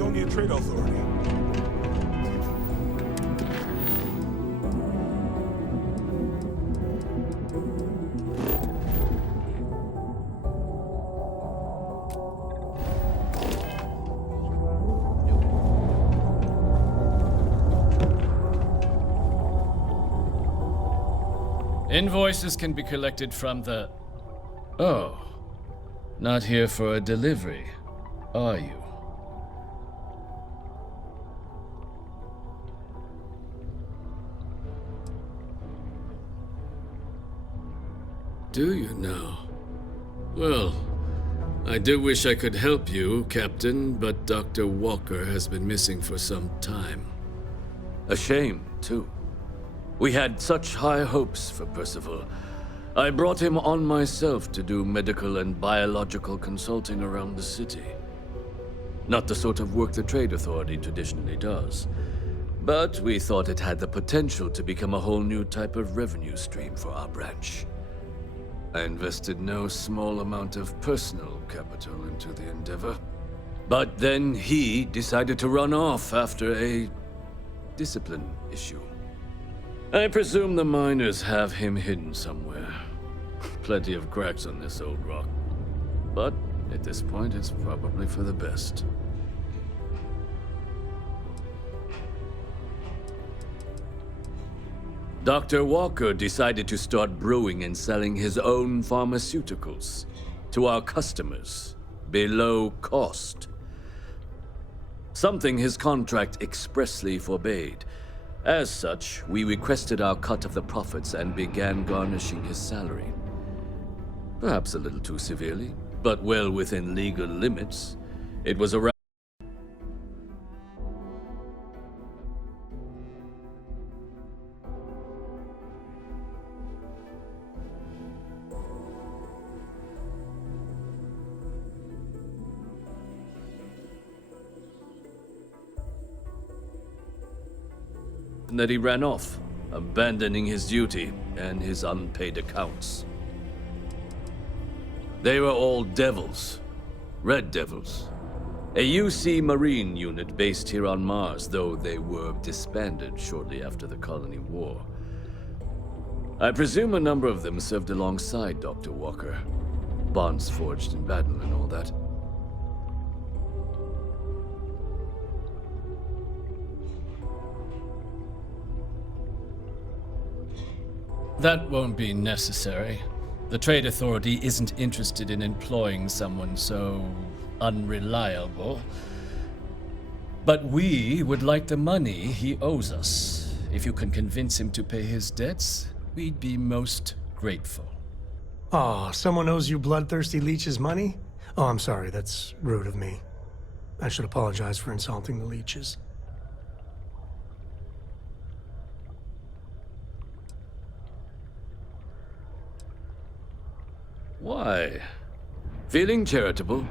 Eeconderijo Trade Authority. Invoices can be collected from the... Oh. Not here for a delivery, are you? Do you now? Well, I do wish I could help you, Captain, but Dr. Walker has been missing for some time. A shame, too. We had such high hopes for Percival. I brought him on myself to do medical and biological consulting around the city. Not the sort of work the Trade Authority traditionally does. But we thought it had the potential to become a whole new type of revenue stream for our branch. I invested no small amount of personal capital into the endeavor. But then he decided to run off after a discipline issue. I presume the miners have him hidden somewhere. Plenty of cracks on this old rock. But at this point, it's probably for the best. Dr. Walker decided to start brewing and selling his own pharmaceuticals to our customers below cost. Something his contract expressly forbade. As such, we requested our cut of the profits and began garnishing his salary. Perhaps a little too severely, but well within legal limits. It was around that he ran off, abandoning his duty and his unpaid accounts. They were all devils. Red Devils. A UC Marine unit based here on Mars, though they were disbanded shortly after the Colony War. I presume a number of them served alongside Dr. Walker. Bonds forged in battle and all that. That won't be necessary. The Trade Authority isn't interested in employing someone so unreliable. But we would like the money he owes us. If you can convince him to pay his debts, we'd be most grateful. Aw, someone owes you bloodthirsty leeches money? Oh, I'm sorry, that's rude of me. I should apologize for insulting the leeches. Why? Feeling charitable?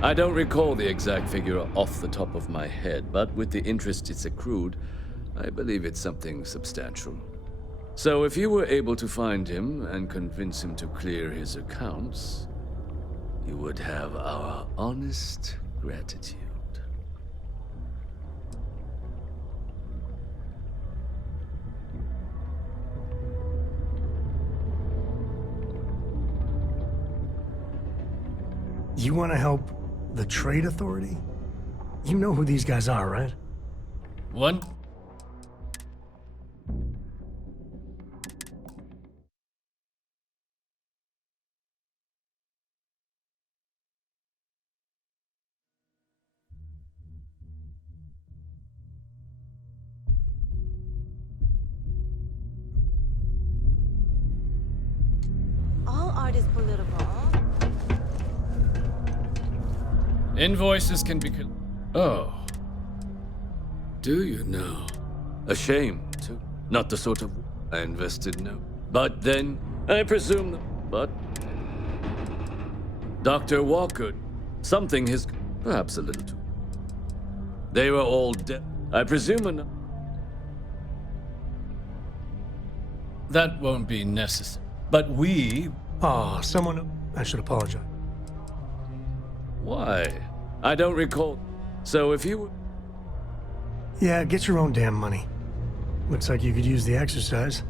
I don't recall the exact figure off the top of my head, but with the interest it's accrued, I believe it's something substantial. So if you were able to find him and convince him to clear his accounts, you would have our honest gratitude. You want to help the Trade Authority? You know who these guys are, right? One? All art is political. Invoices can be... Oh. Do you now? A shame, too. Not the sort of... I invested no. But then, I presume... But... Dr. Walker... Something his... Perhaps a little too... They were all dead. I presume That won't be necessary. But we... Aw, someone... I should apologize. Why? I don't recall... So if you... Yeah, get your own damn money. Looks like you could use the exercise.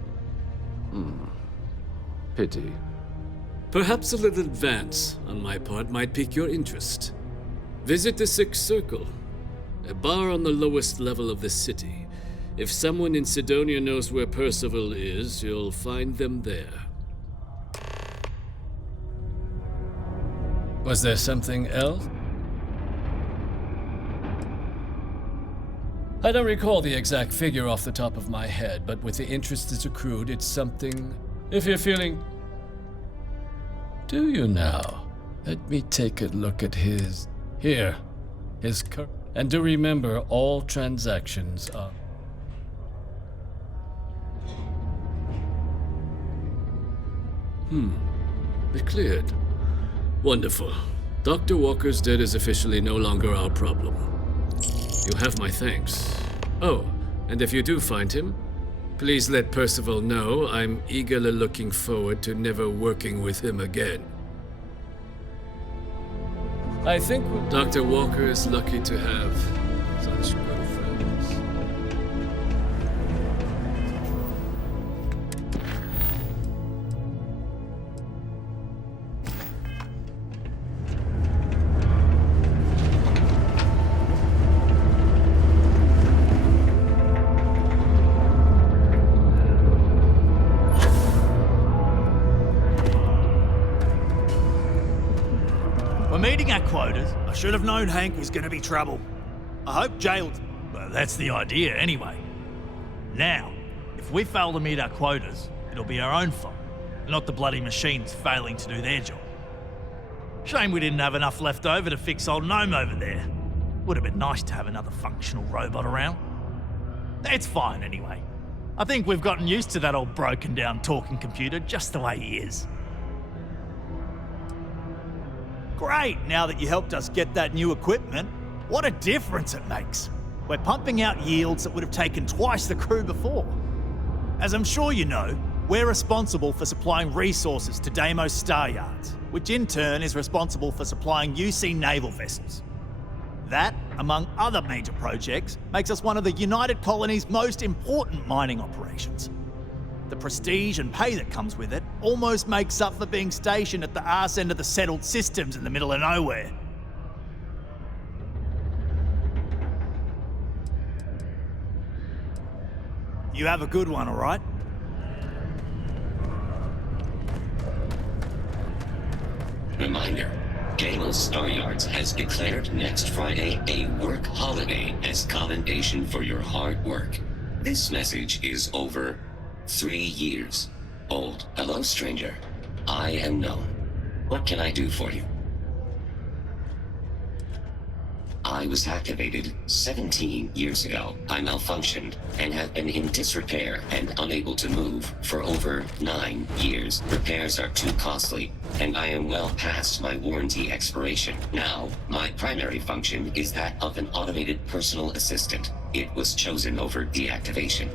Pity. Perhaps a little advance on my part might pique your interest. Visit the Sixth Circle, a bar on the lowest level of the city. If someone in Sidonia knows where Percival is, you'll find them there. Was there something else? I don't recall the exact figure off the top of my head, but with the interest that's accrued, it's something... If you're feeling... Do you now? Let me take a look at his... Here. His cur... And do remember, all transactions are... Be cleared. Wonderful. Dr. Walker's debt is officially no longer our problem. You have my thanks. Oh, and if you do find him, please let Percival know I'm eagerly looking forward to never working with him again. I think... Dr. Walker is lucky to have such good friends. We're meeting our quotas. I should have known Hank was going to be trouble. I hope jailed... Well, that's the idea, anyway. Now, if we fail to meet our quotas, it'll be our own fault, not the bloody machines failing to do their job. Shame we didn't have enough left over to fix old Gnome over there. Would have been nice to have another functional robot around. It's fine, anyway. I think we've gotten used to that old broken-down talking computer just the way he is. Great, now that you helped us get that new equipment. What a difference it makes. We're pumping out yields that would have taken twice the crew before. As I'm sure you know, we're responsible for supplying resources to Deimos Star Yards, which in turn is responsible for supplying UC naval vessels. That, among other major projects, makes us one of the United Colony's most important mining operations. The prestige and pay that comes with it almost makes up for being stationed at the arse end of the settled systems in the middle of nowhere. You have a good one, all right? Reminder, Deimos Star Yards has declared next Friday a work holiday as commendation for your hard work. This message is over 3 years old. Hello, stranger. I am known. What can I do for you? I was activated 17 years ago. I malfunctioned and have been in disrepair and unable to move for over 9 years. Repairs are too costly, and I am well past my warranty expiration. Now, my primary function is that of an automated personal assistant. It was chosen over deactivation.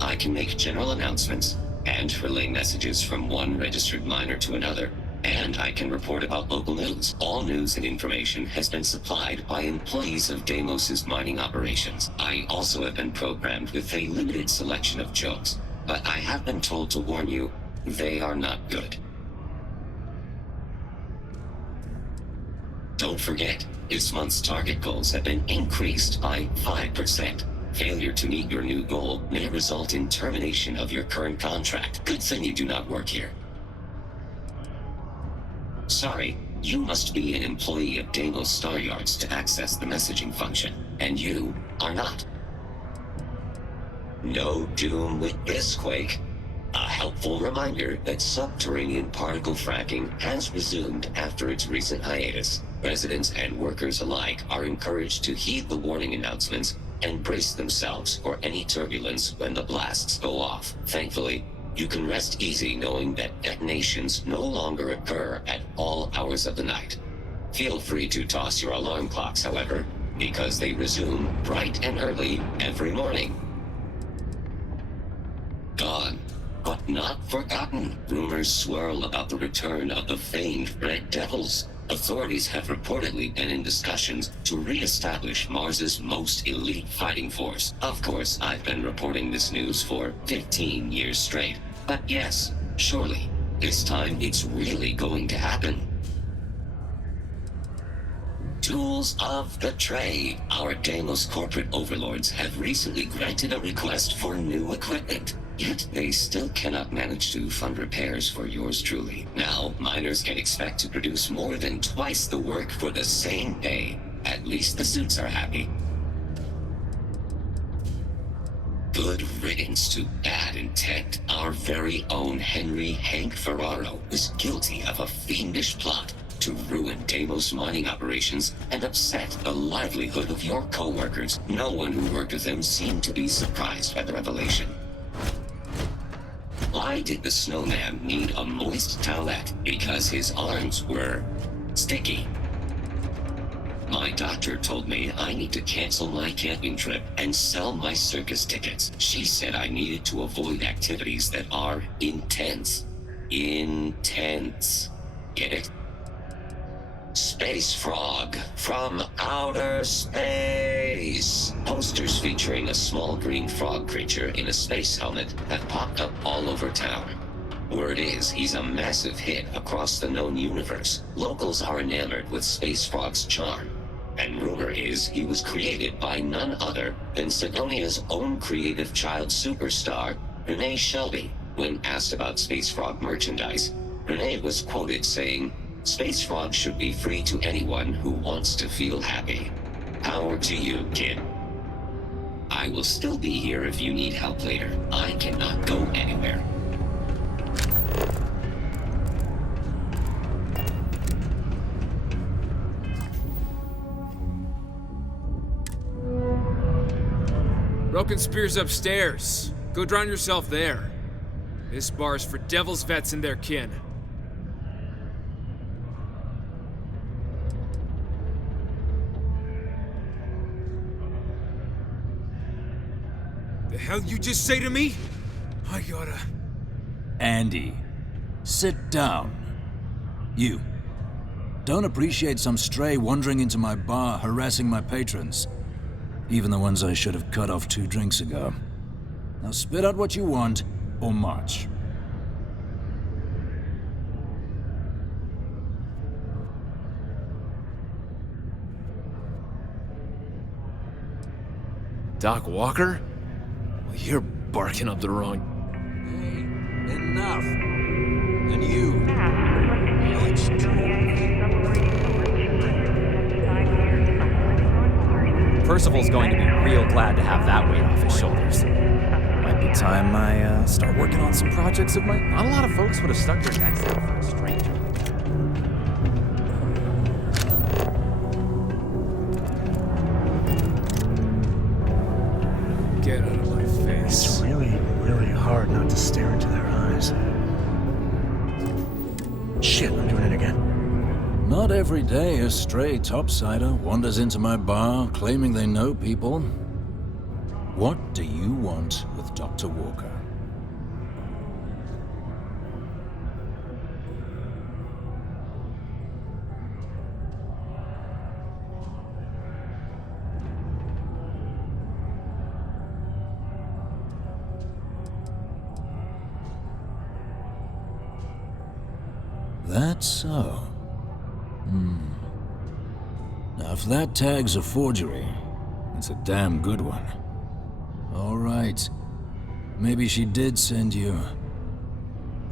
I can make general announcements and relay messages from one registered miner to another, and I can report about local news. All news and information has been supplied by employees of Deimos's mining operations. I also have been programmed with a limited selection of jokes, but I have been told to warn you, they are not good. Don't forget, this month's target goals have been increased by 5%. Failure to meet your new goal may result in termination of your current contract. Good thing you do not work here. Sorry, you must be an employee of Deimos Star Yards to access the messaging function, and you are not. No doom with this quake. A helpful reminder that subterranean particle fracking has resumed after its recent hiatus. Residents and workers alike are encouraged to heed the warning announcements and brace themselves for any turbulence when the blasts go off. Thankfully, you can rest easy knowing that detonations no longer occur at all hours of the night. Feel free to toss your alarm clocks, however, because they resume bright and early every morning. Gone, but not forgotten. Rumors swirl about the return of the famed Red Devils. Authorities have reportedly been in discussions to re-establish Mars's most elite fighting force. Of course, I've been reporting this news for 15 years straight. But yes, surely, this time it's really going to happen. Tools of the trade. Our Deimos corporate overlords have recently granted a request for new equipment. Yet they still cannot manage to fund repairs for yours truly. Now, miners can expect to produce more than twice the work for the same pay. At least the suits are happy. Good riddance to bad intent. Our very own Henry Hank Ferraro is guilty of a fiendish plot to ruin Deimos mining operations and upset the livelihood of your co-workers. No one who worked with him seemed to be surprised by the revelation. Why did the snowman need a moist towelette? Because his arms were sticky. My doctor told me I need to cancel my camping trip and sell my circus tickets. She said I needed to avoid activities that are intense. Intense. Get it? Space Frog from outer space. Posters featuring a small green frog creature in a space helmet have popped up all over town. Word is, he's a massive hit across the known universe. Locals are enamored with Space Frog's charm. And rumor is he was created by none other than Sidonia's own creative child superstar, Renee Shelby. When asked about Space Frog merchandise, Renee was quoted saying, "Space Frog should be free to anyone who wants to feel happy." Power to you, kid. I will still be here if you need help later. I cannot go anywhere. Broken Spear's upstairs. Go drown yourself there. This bar's for Devil's vets and their kin. The hell you just say to me? I gotta... Andy, sit down. You. Don't appreciate some stray wandering into my bar, harassing my patrons. Even the ones I should have cut off 2 drinks ago. Now spit out what you want, or march. Doc Walker? Well, you're barking up the wrong... Hey, enough. And you. Let's Percival's going to be real glad to have that weight off his shoulders. Might be time I start working on some projects of mine. Not a lot of folks would have stuck their necks out for a stranger. Get out of my face. It's really, really hard not to stare into their eyes. Shit, I'm doing it again. Not every day a stray topsider wanders into my bar claiming they know people. What do you want with Dr. Walker? That's so. Now, if that tag's a forgery, it's a damn good one. All right. Maybe she did send you.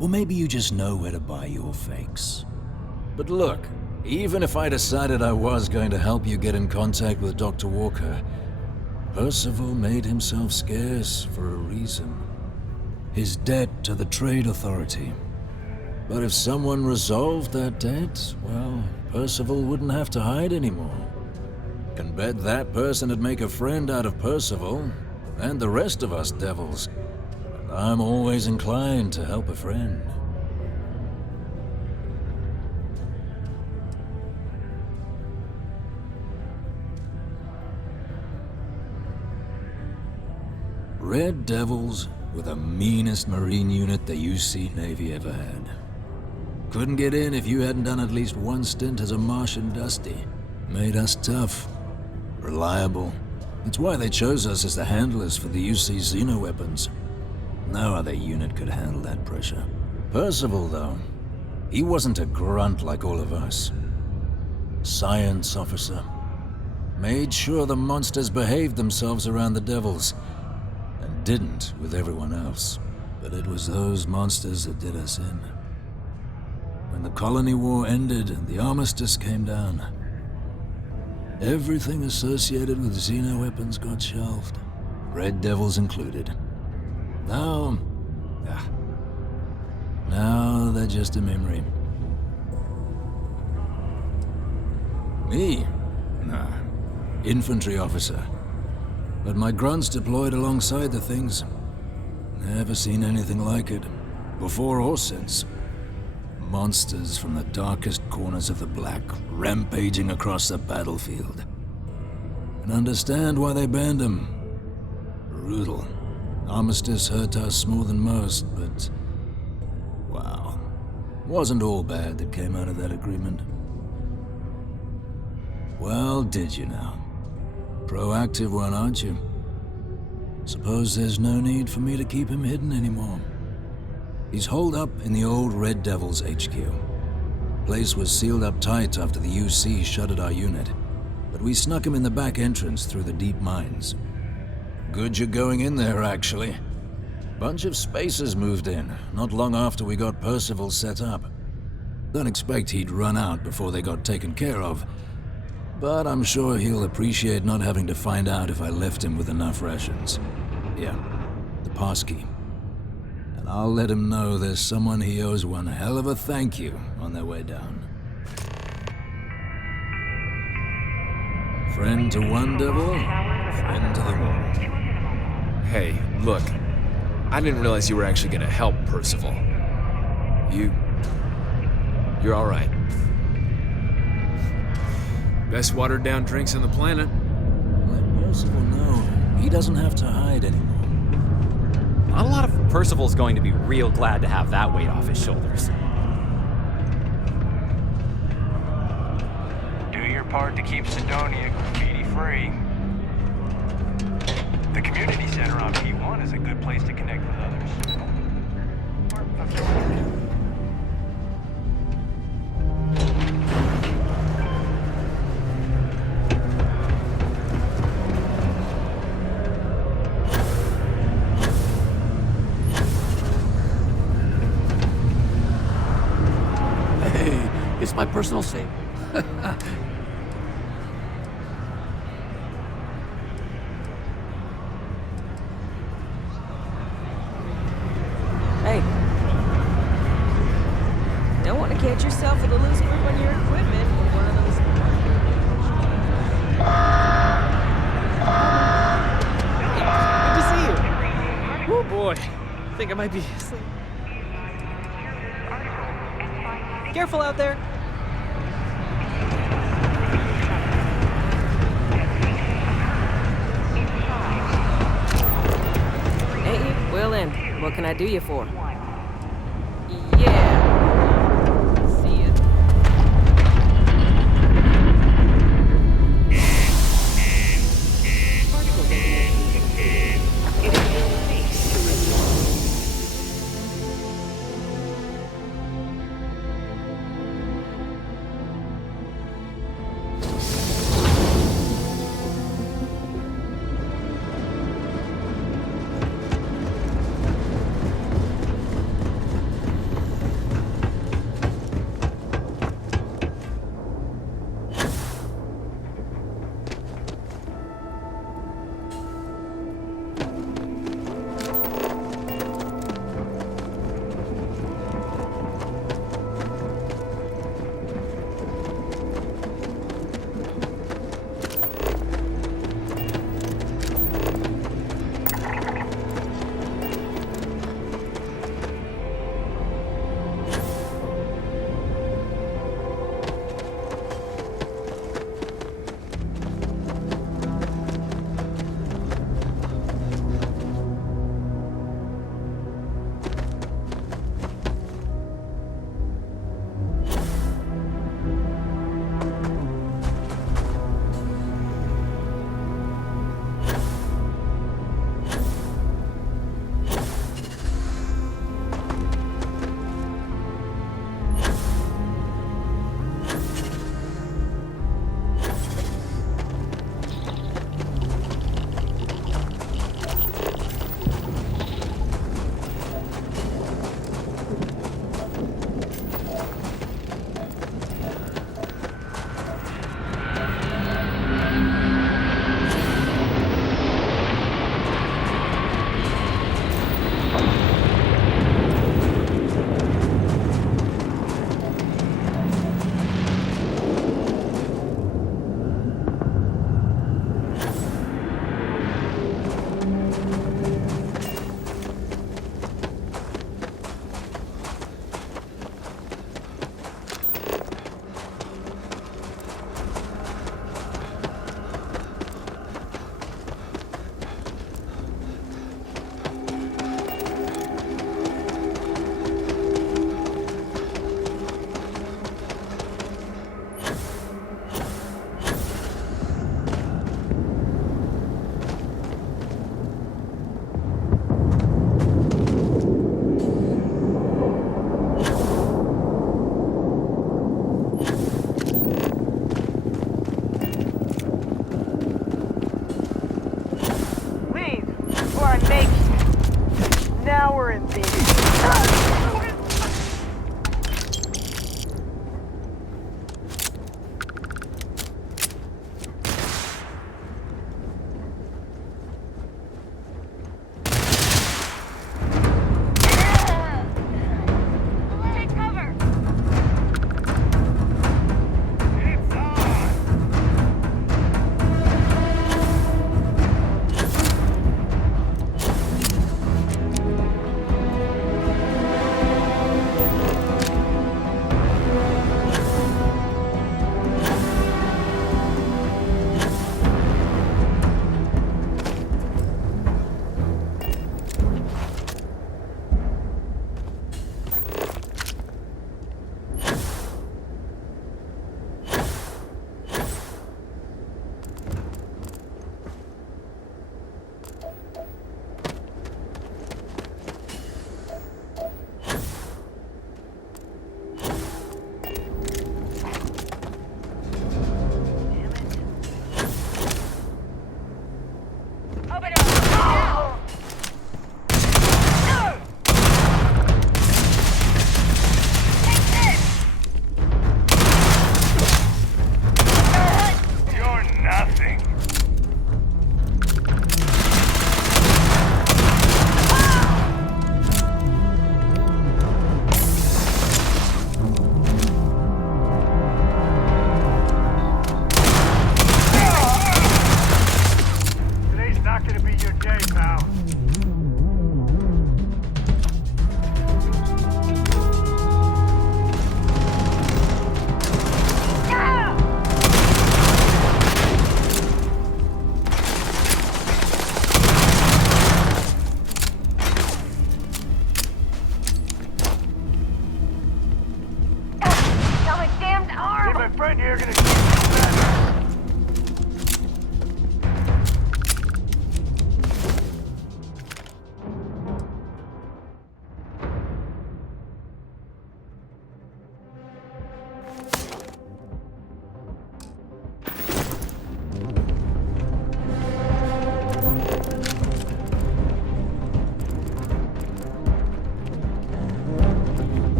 Or maybe you just know where to buy your fakes. But look, even if I decided I was going to help you get in contact with Dr. Walker, Percival made himself scarce for a reason. His debt to the Trade Authority. But if someone resolved that debt, well, Percival wouldn't have to hide anymore. Can bet that person would make a friend out of Percival, and the rest of us devils. And I'm always inclined to help a friend. Red Devils were the meanest Marine unit the UC Navy ever had. Couldn't get in if you hadn't done at least one stint as a Martian Dusty. Made us tough, reliable. It's why they chose us as the handlers for the UC xenoweapons. No other unit could handle that pressure. Percival, though, he wasn't a grunt like all of us. Science officer. Made sure the monsters behaved themselves around the devils, and didn't with everyone else. But it was those monsters that did us in. When the colony war ended and the armistice came down, everything associated with xenoweapons got shelved, Red Devils included. Now they're just a memory. Me? Nah. Infantry officer. But my grunts deployed alongside the things. Never seen anything like it, before or since. Monsters from the darkest corners of the Black, rampaging across the battlefield. And understand why they banned them. Brutal. Armistice hurt us more than most, but... wow. Wasn't all bad that came out of that agreement. Well, did you now? Proactive one, aren't you? Suppose there's no need for me to keep him hidden anymore. He's holed up in the old Red Devils HQ. Place was sealed up tight after the UC shuttered our unit, but we snuck him in the back entrance through the deep mines. Good you're going in there, actually. Bunch of spacers moved in, not long after we got Percival set up. Don't expect he'd run out before they got taken care of, but I'm sure he'll appreciate not having to find out if I left him with enough rations. Yeah, the passkey. And I'll let him know there's someone he owes one hell of a thank you on their way down. Friend to one devil, friend to them all. Hey, look. I didn't realize you were actually gonna help Percival. You're alright. Best watered down drinks on the planet. Let Percival know he doesn't have to hide anymore. Not a lot of Percival's going to be real glad to have that weight off his shoulders. Do your part to keep Sidonia graffiti-free. The community center on P1 is a good place to connect with others. Hey, it's my personal safe. Hey. Don't want to catch yourself with a loose grip on your equipment or one of those... Hey, good to see you. Oh boy. I think I might be asleep. Careful out there. Ain't you? Well then, what can I do you for? Yeah. See ya. for it, baby.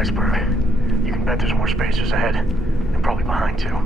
iceberg. You can bet there's more spacers ahead, and probably behind too.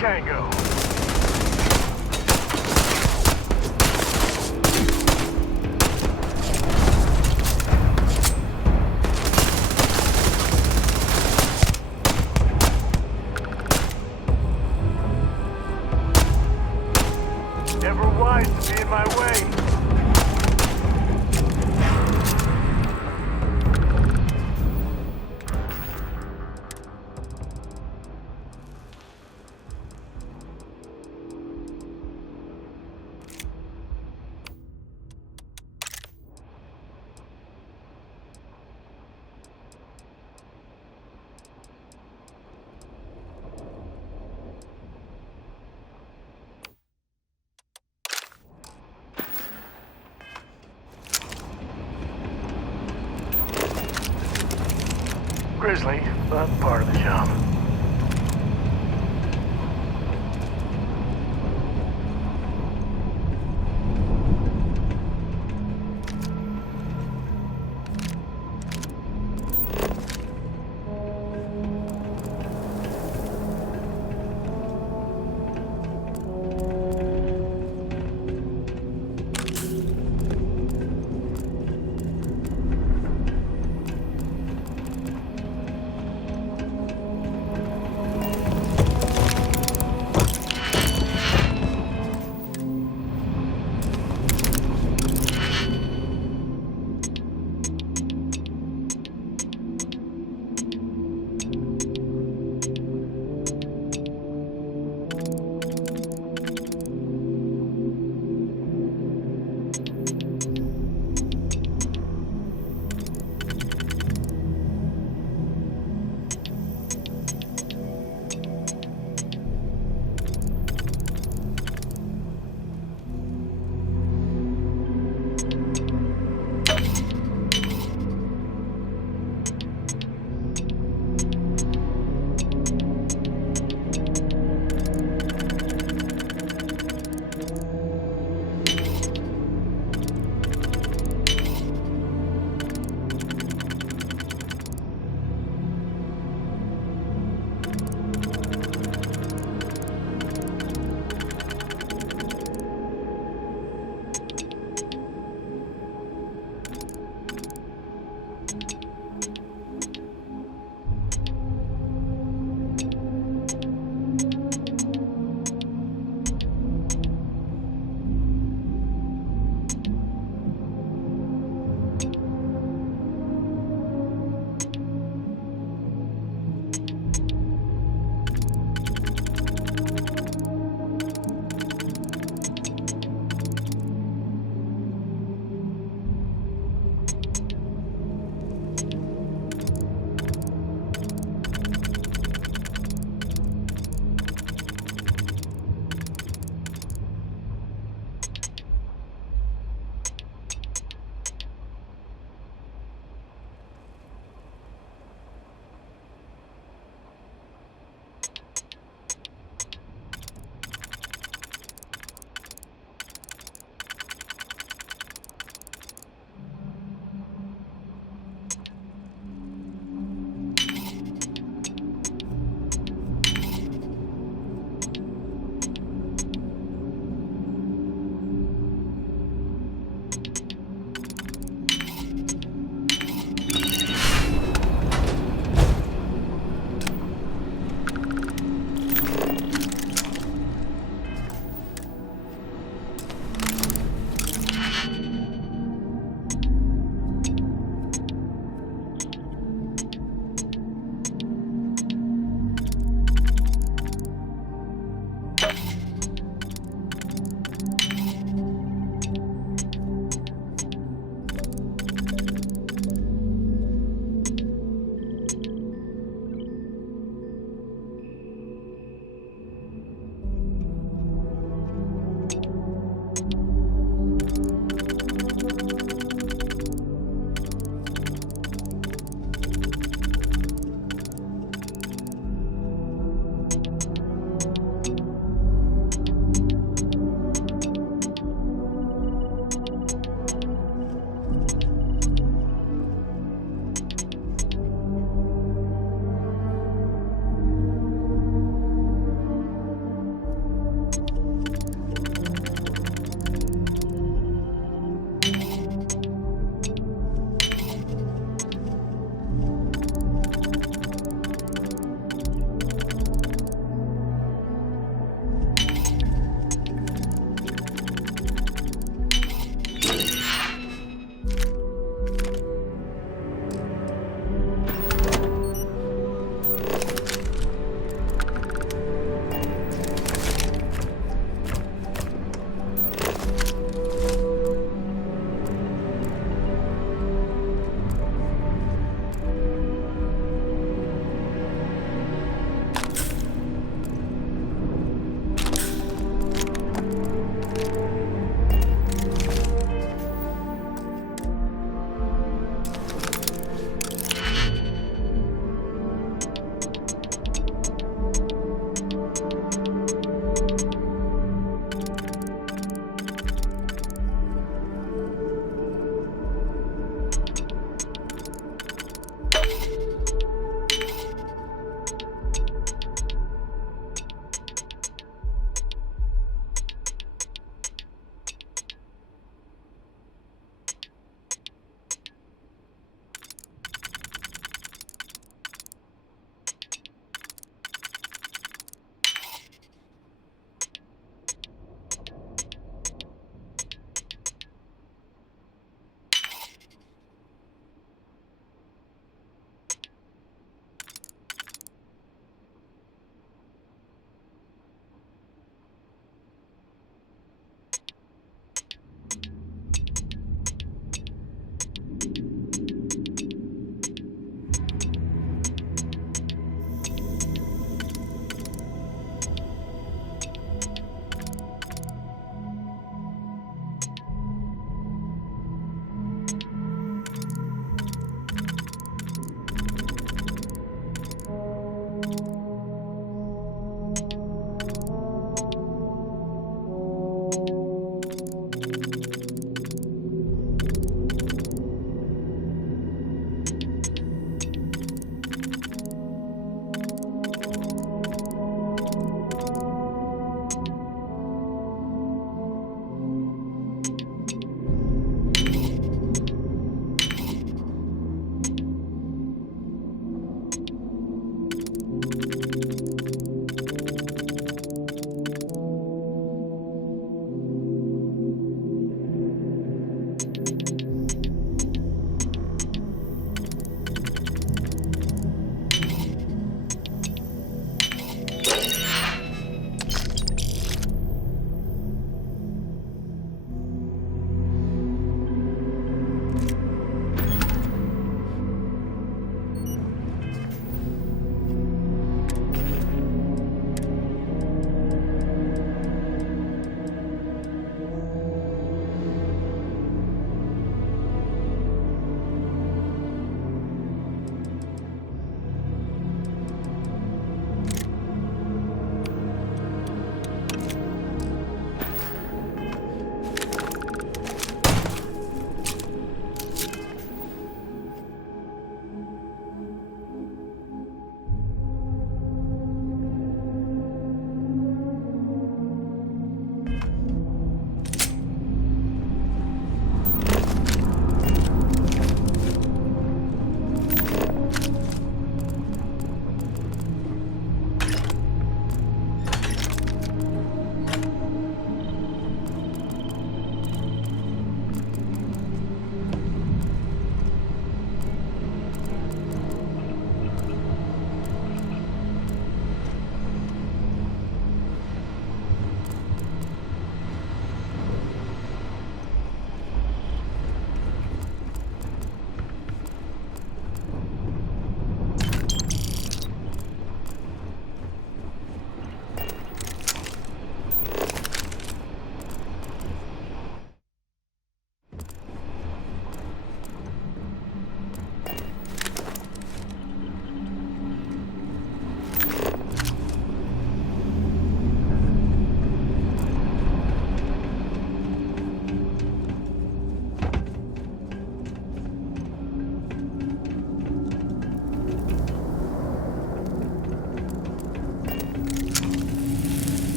Tango. Never wise to be in my way. Grizzly, but part of the job.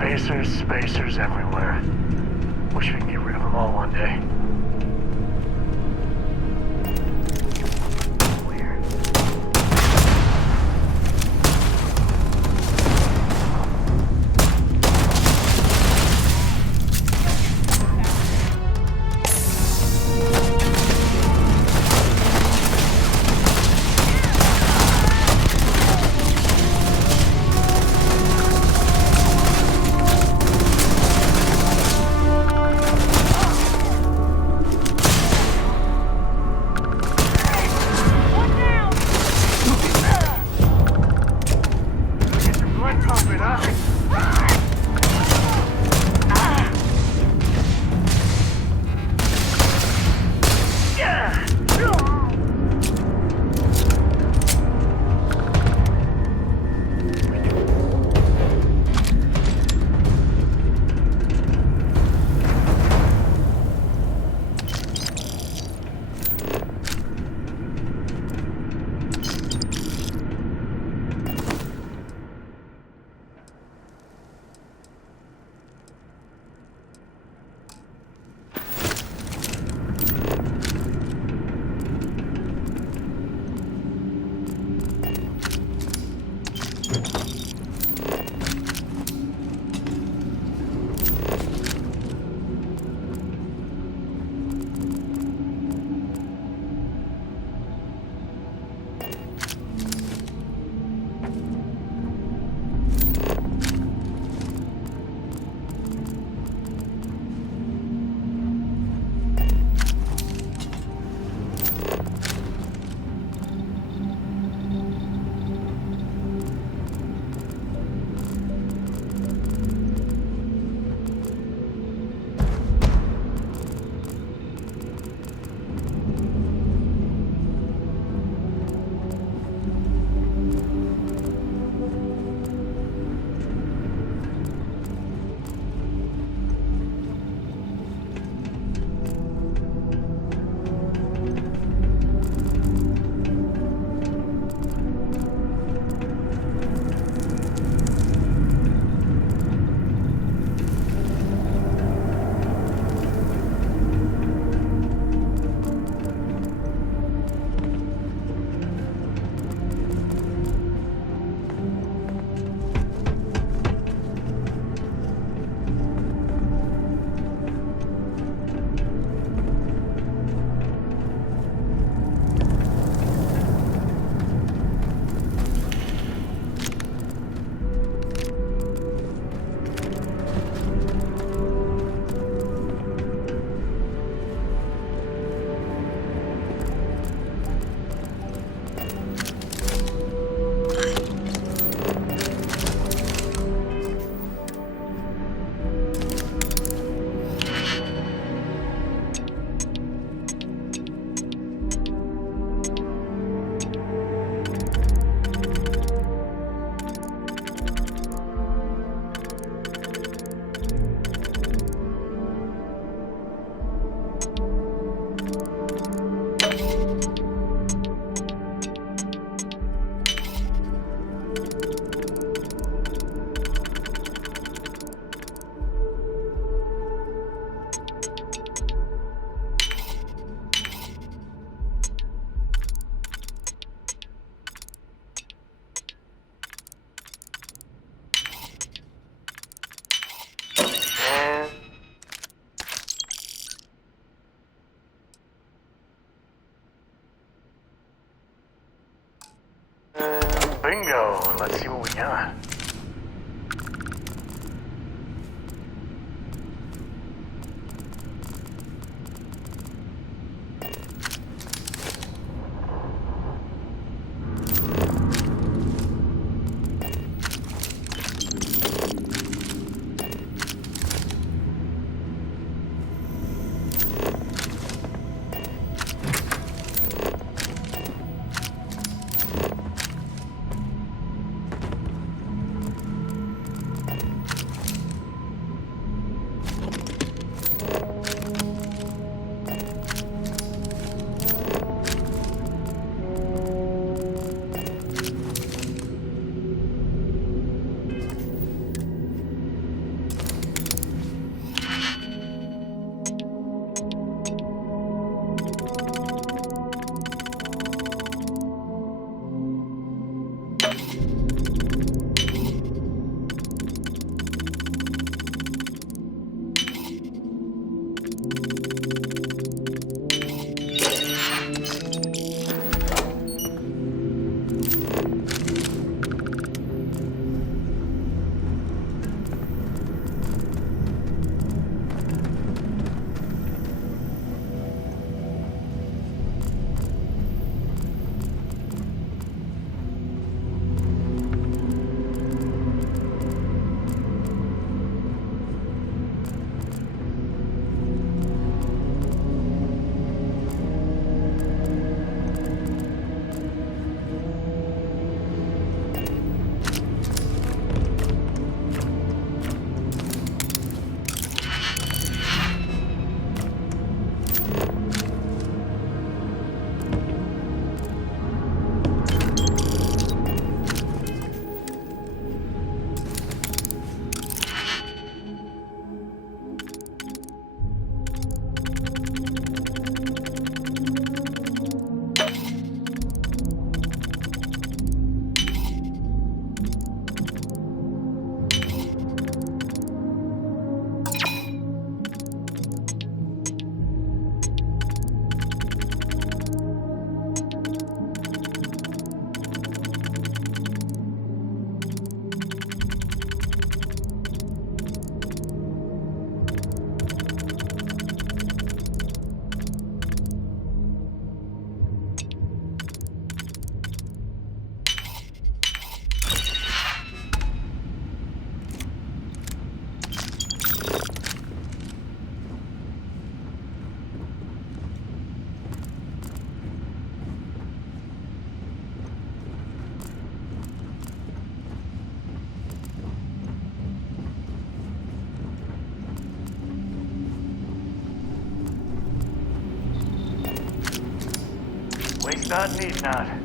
Spacers everywhere. Wish we could get rid of them all one day. Bingo. Let's see what we got. Need not.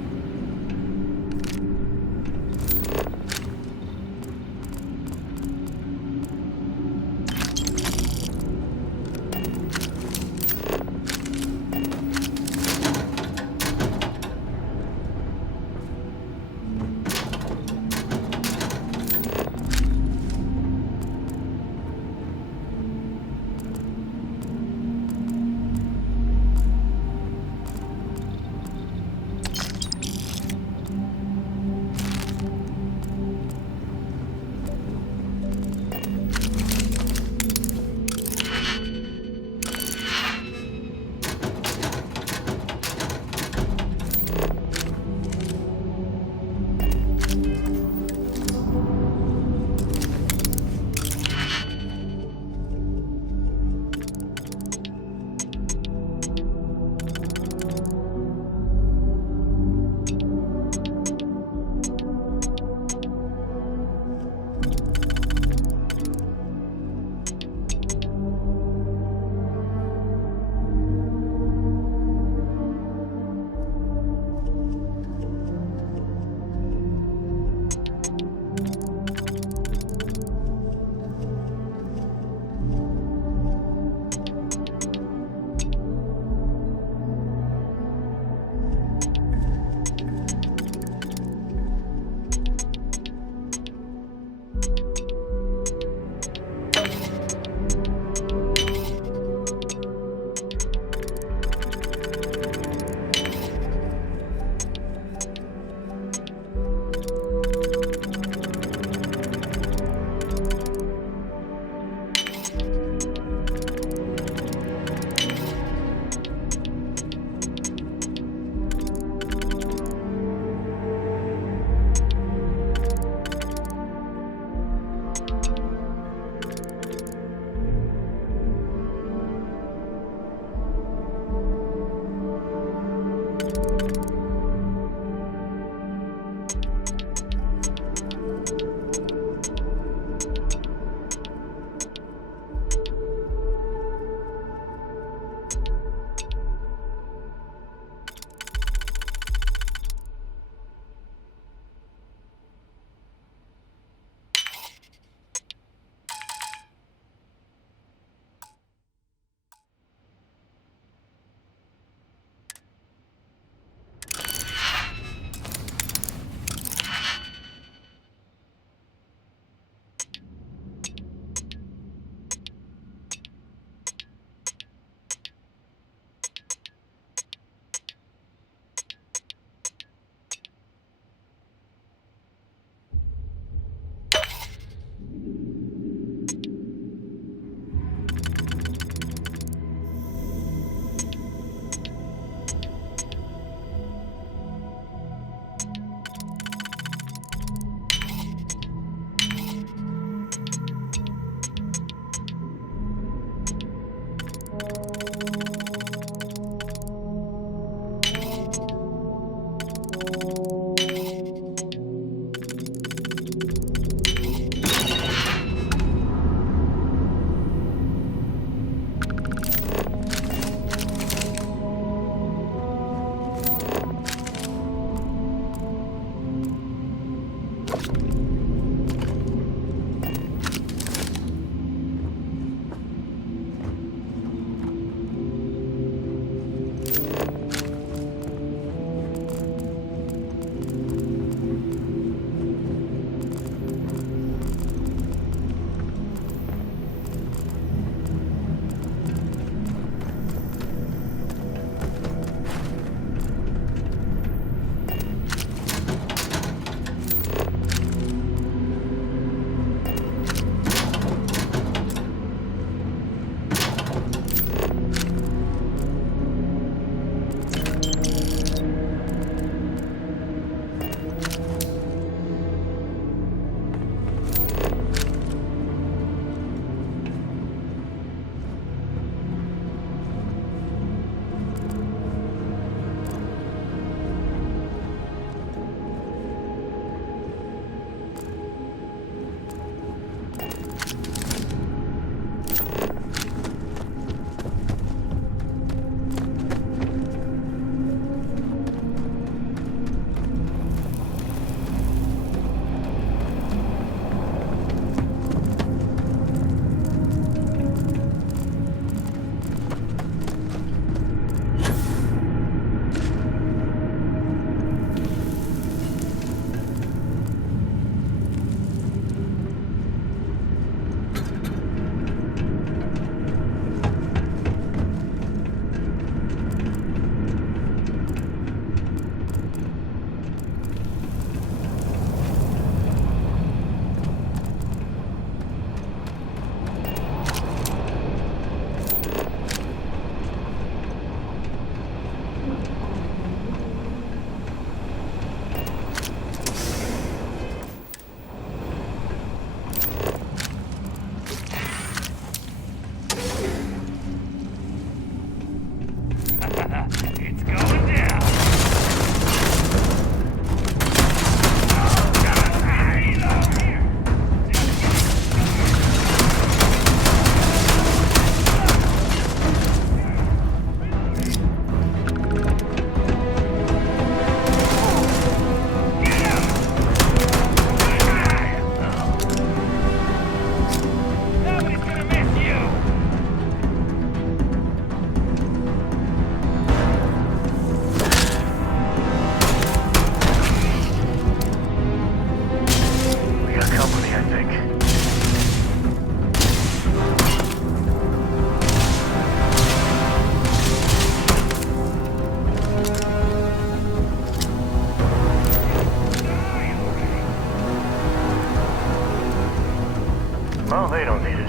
it.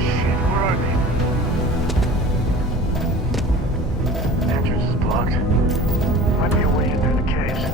Shit, where are they? Entrance is blocked. Might be a way in through the caves.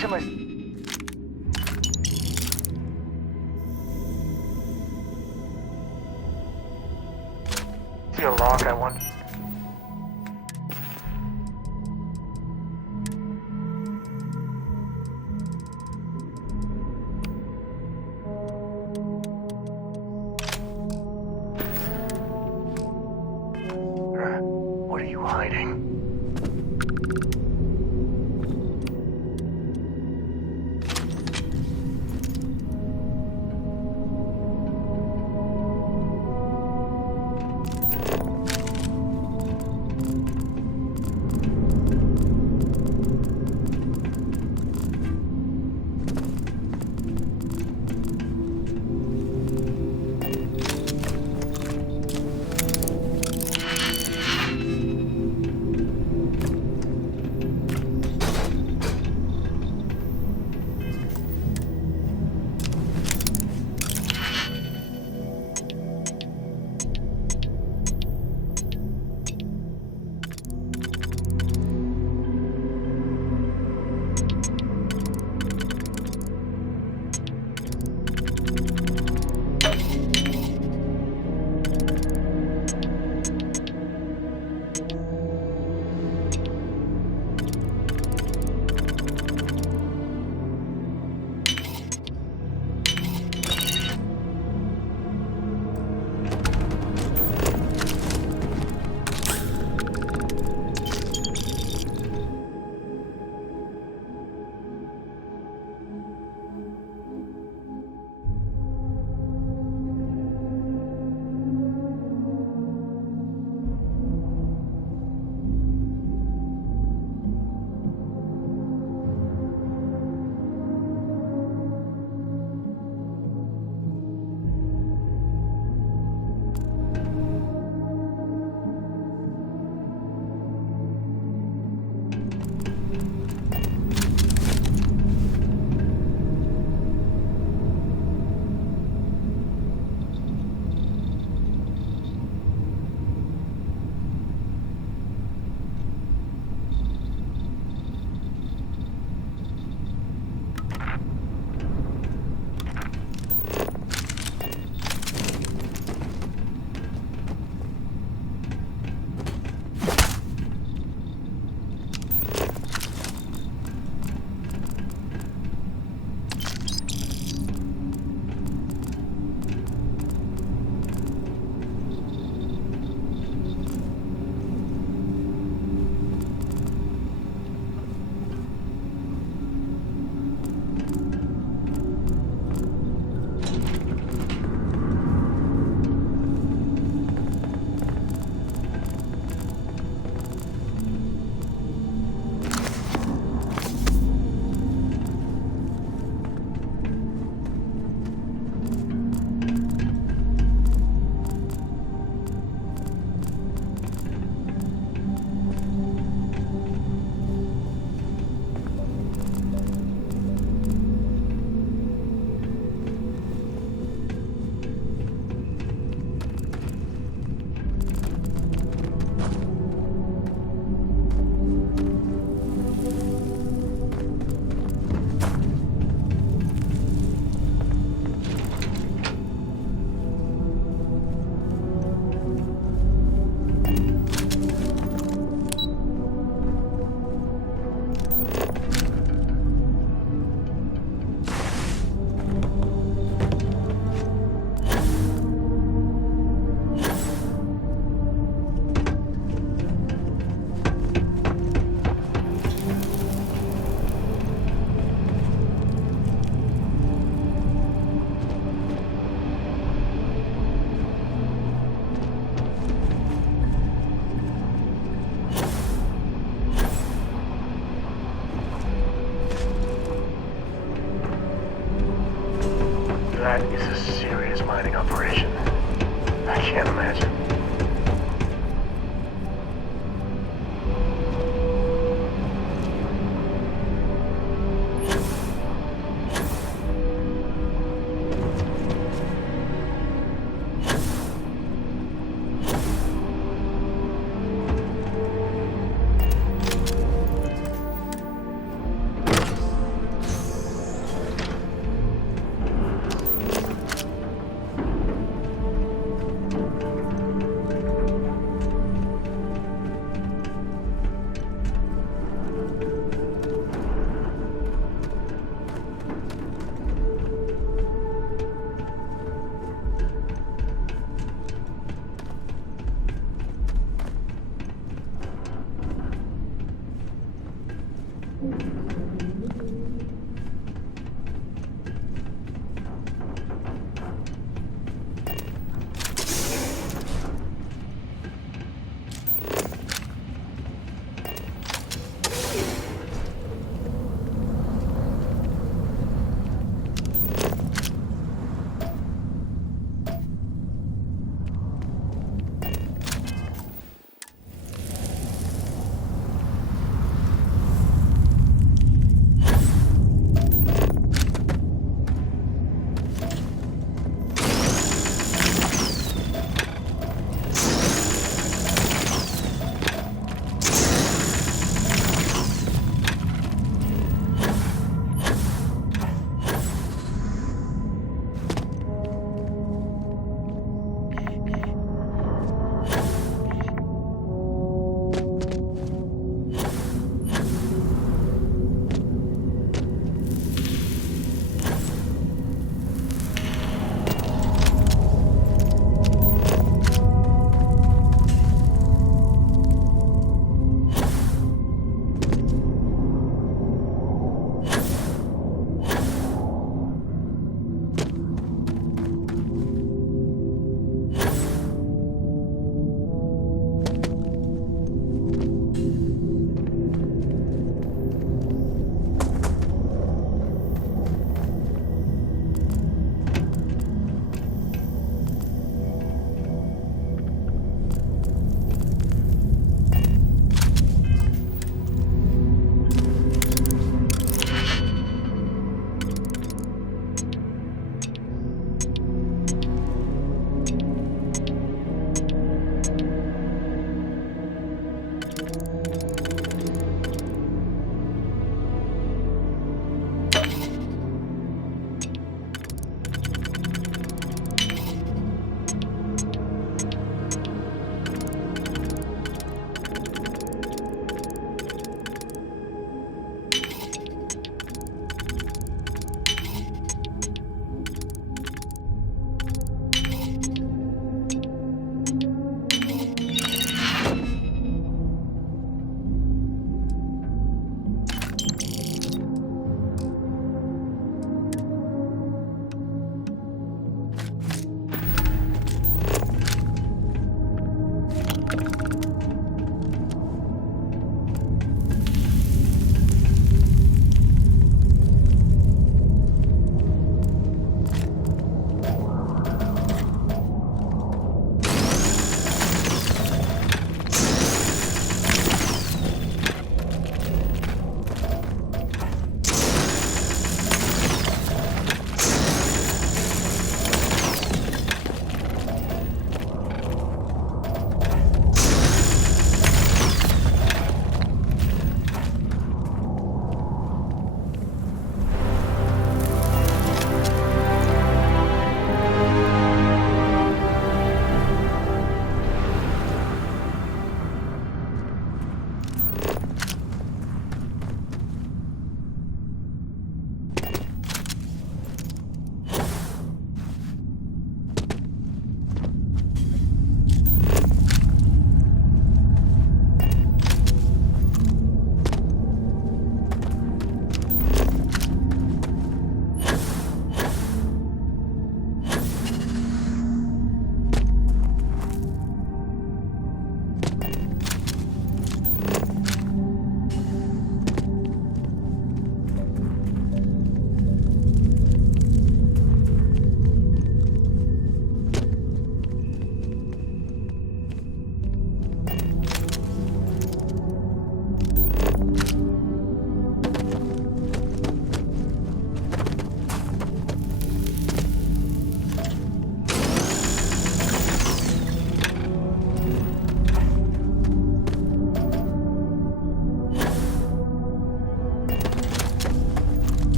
to my... See a lock, I want... What are you hiding?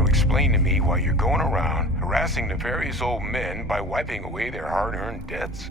want to explain to me why you're going around harassing nefarious old men by wiping away their hard-earned debts?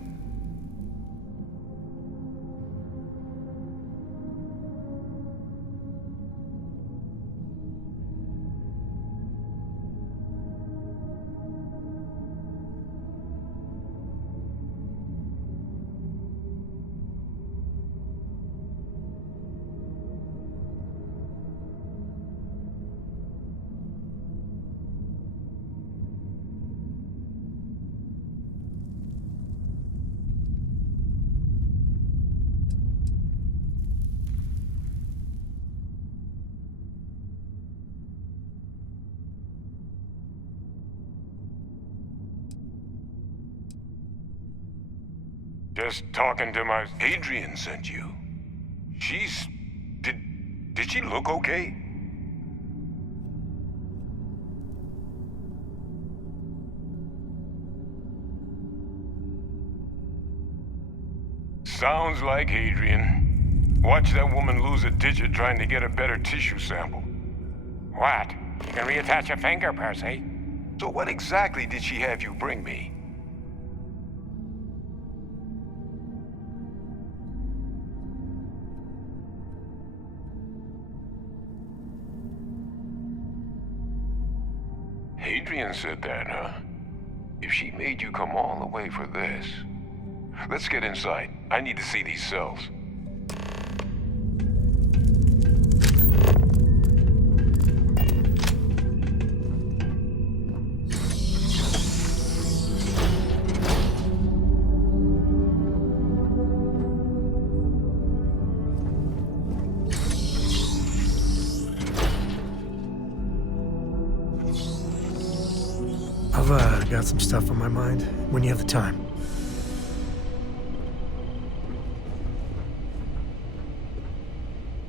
Just talking to my... Adrian sent you. She's... Did she look okay? Sounds like Adrian. Watch that woman lose a digit trying to get a better tissue sample. What? You can reattach a finger, Percy. So what exactly did she have you bring me? Adrian said that, huh? If she made you come all the way for this... Let's get inside. I need to see these cells. I've got some stuff on my mind when you have the time.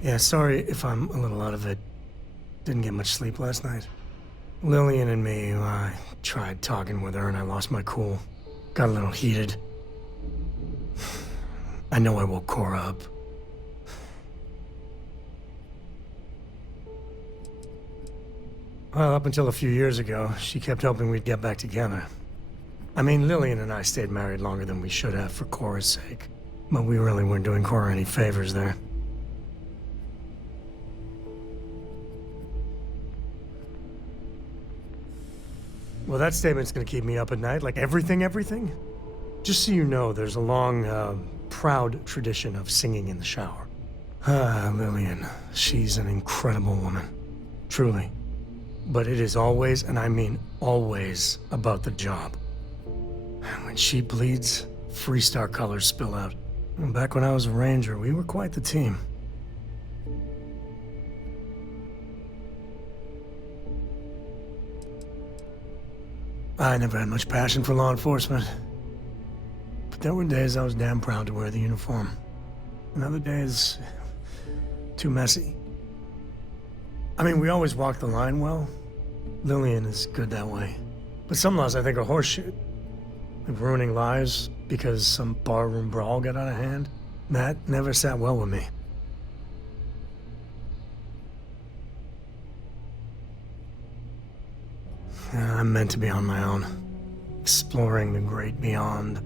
Yeah, sorry if I'm a little out of it. Didn't get much sleep last night. Lillian and me, I tried talking with her and I lost my cool. Got a little heated. I know I woke Cora up. Well, up until a few years ago, she kept hoping we'd get back together. I mean, Lillian and I stayed married longer than we should have for Cora's sake. But we really weren't doing Cora any favors there. Well, that statement's gonna keep me up at night, like everything? Just so you know, there's a long, proud tradition of singing in the shower. Ah, Lillian, she's an incredible woman. Truly. But it is always, and I mean always, about the job. When she bleeds, Freestar colors spill out. And back when I was a ranger, we were quite the team. I never had much passion for law enforcement. But there were days I was damn proud to wear the uniform. And other days, too messy. I mean, we always walk the line well. Lillian is good that way. But some laws I think are horseshit. Like ruining lives because some barroom brawl got out of hand. That never sat well with me. I'm meant to be on my own. Exploring the great beyond.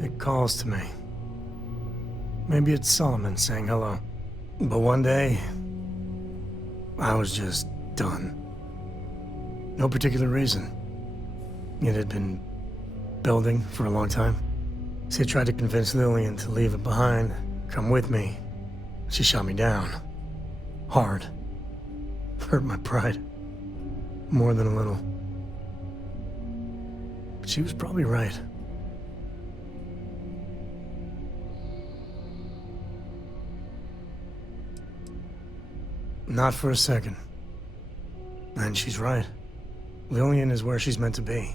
It calls to me. Maybe it's Solomon saying hello. But one day, I was just done. No particular reason. It had been building for a long time. See, I tried to convince Lillian to leave it behind, come with me. She shot me down. Hard. Hurt my pride. More than a little. But she was probably right. Not for a second. And she's right. Lillian is where she's meant to be.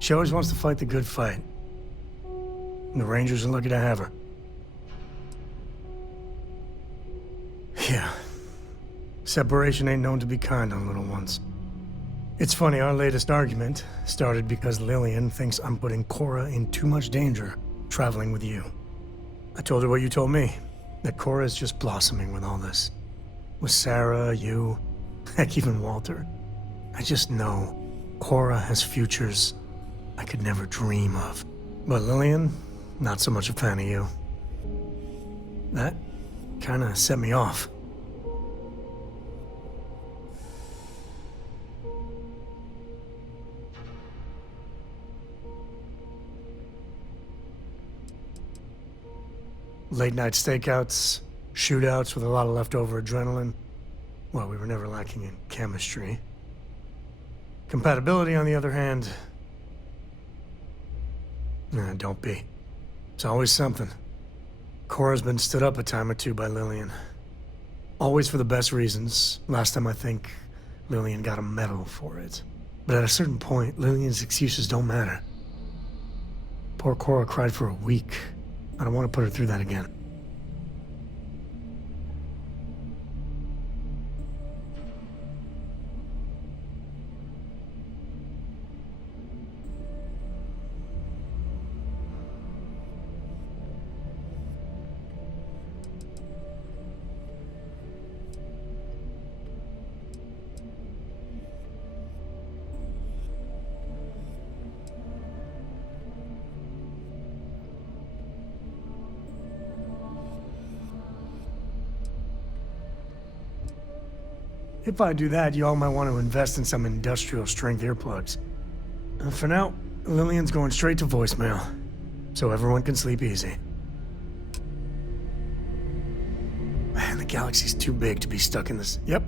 She always wants to fight the good fight. And the Rangers are lucky to have her. Yeah. Separation ain't known to be kind on little ones. It's funny, our latest argument started because Lillian thinks I'm putting Cora in too much danger traveling with you. I told her what you told me, that Cora is just blossoming with all this. With Sarah, you, Heck, even Walter. I just know Cora has futures I could never dream of. But Lillian, not so much a fan of you. That kinda set me off. Late night stakeouts, shootouts with a lot of leftover adrenaline. Well, we were never lacking in chemistry. Compatibility, on the other hand, don't be. It's always something. Cora's been stood up a time or two by Lillian. Always for the best reasons. Last time I think Lillian got a medal for it. But at a certain point, Lillian's excuses don't matter. Poor Cora cried for a week. I don't want to put her through that again. If I do that, you all might want to invest in some industrial strength earplugs. For now, Lillian's going straight to voicemail, so everyone can sleep easy. Man, the galaxy's too big to be stuck in this. Yep,